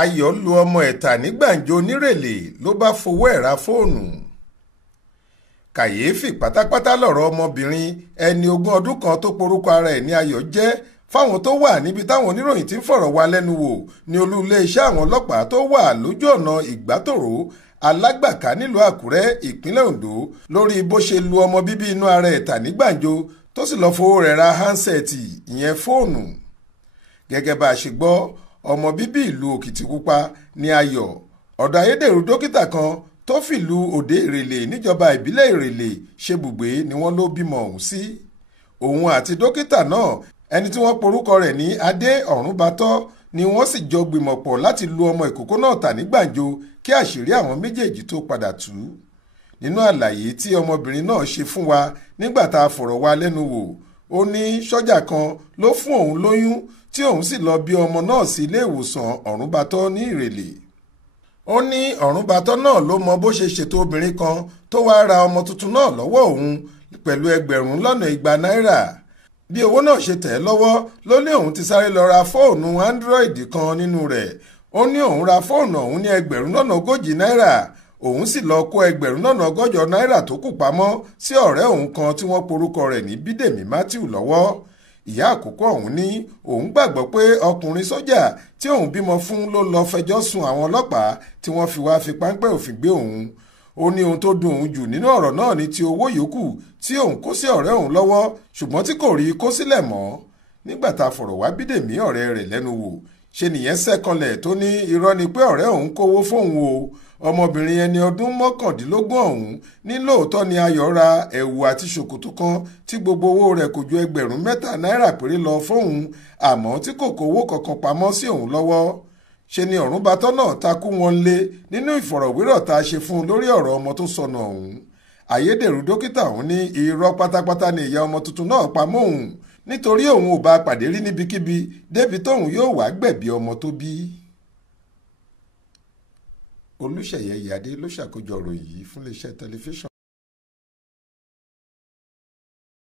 Ayọ̀ lu ọmọ ẹ̀ta ní gbàǹjo nírèlè ló bá fowó ẹ̀ ra fóònù. Kàyééfì pátápátá lọ̀rọ̀ ọmọbìnrin ẹni 20 ọdún kan tó porúkọ ara ẹ̀ ní Ayọ̀ jẹ́ fáwọn tó wà níbi táwọn oníròyìn ti ń fọ̀rọ̀ wá lẹ́nu wò ní olú iléeṣẹ́ àwọn ọlọ́pàá tó wà lójú ọ̀nà Ìgbàtòrò Alágbàká nílùú Àkúrẹ́ ìpínlẹ̀ Oǹdó lórí bó ṣe lu ọmọ bíbí inú ara ẹ̀ tà ní gbàǹjo tó sì lọ́ọ́ fowó rẹ̀ ra hánsẹ̀tì ìyẹn fóònù. Gẹ́gẹ́ bá a ṣe gbọ́, ọmọ bíbí ìlú Òkìtìpupa ní Ayọ̀ ọ̀dọ̀ ayédèrú dókítà kan tó fìlú Òde Ìrèlè níjọba ìbílẹ̀ Ìrèlè ṣebùgbé ni wọ́n ló bímọ ọ̀hún sí. Òun àti dókítà náà ẹni tí wọ́n porúkọ rẹ̀ ní Adé Ọ̀rúnbatọ́ ni wọ́n sì jọ gbìmọ̀pọ̀ láti lu ọmọ ìkókó náà tà ní gbàǹjo kí àṣírí àwọn méjèèjì tó padà tú. Nínú àlàyé tí ọmọbìnrin náà ṣe fún wa nígbà tá a fọ̀rọ̀ wá lẹ́nu wò, ó ní sọ́jà kan ló fún òun lóyún tí òun sì lọ bí ọmọ náà sí ilé ìwòsàn Ọ̀rúnbatọ́ ní Ìrèlè. Ó ní Ọ̀rúnbatọ́ náà ló mọ bó ṣe ṣètò obìnrin kan tó wá ra ọmọ tuntun náà lọ́wọ́ òun pẹ̀lú 200 náírà. Bí owó náà ṣe tẹ̀ ẹ́ lọ́wọ́ ló ní òun ti sáré lọ ra fóònù Android kan nínú rẹ̀. Ó ní òun ra fóònù ọ̀hún ní 140 náírà. Òun sì lọ kó 140 náírà tó kù pamọ́ sí ọ̀rẹ́ òun kan tí wọ́n porúkọ rẹ̀ ní Bídèmí Matthew lọ́wọ́. Ìyá àkókò ọ̀hún ní òun gbàgbọ́ pé ọkùnrin sójà tí òun bímọ fún ló lọ fẹjọ́ sùn àwọn ọlọ́pàá tí wọ́n fi wá fi páńpẹ́ òfin gbé òun. Ó ní ohun tó dùn òun jù nínú ọ̀rọ̀ náà ní ti owó yòókù tí òun kó sí ọ̀rẹ́ òun lọ́wọ́ ṣùgbọ́n tí kò rí kó sílẹ̀ mọ́. Nígbà tá a fọ̀rọ̀ wá Bídèmí ọ̀rẹ́ rẹ̀ lẹ́nu wò, ṣe nìyẹn sẹ́kànlẹ̀ tó ní irọ́ ni pé ọ̀rẹ́ òun kówó fóun o. Ọmọbìnrin ẹni ọdún 29 ọ̀hún ní lóòótọ́ ni Ayọ̀ ra ẹ̀wù àti ṣòkòtò kan tí gbogbo owó rẹ̀ kò ju 3 náírà péré lọ fóun, àmọ́ tí kò kówó kankan pamọ́ sí òun lọ́wọ́. Ṣe ni Ọ̀rúnbatọ́ náà takú wọn lé nínú ìfọ̀rọ̀wérọ̀ tá a ṣe fún un lórí ọ̀rọ̀ ọmọ tó sọnù ọ̀hún. Ayédèrú dókítà ọ̀hún ní irọ́ pátápátá ni ìyá ọmọ tuntun náà pamọ́ òun nítorí òun ò bá pàdé rí níbikíbi débi tóun yóò wá gbẹ̀bí ọmọ tó bí. Olúṣèyẹ Ìyádé ló ṣàkójọ ìròyìn yìí fún iléeṣẹ́ tẹlifíṣàn.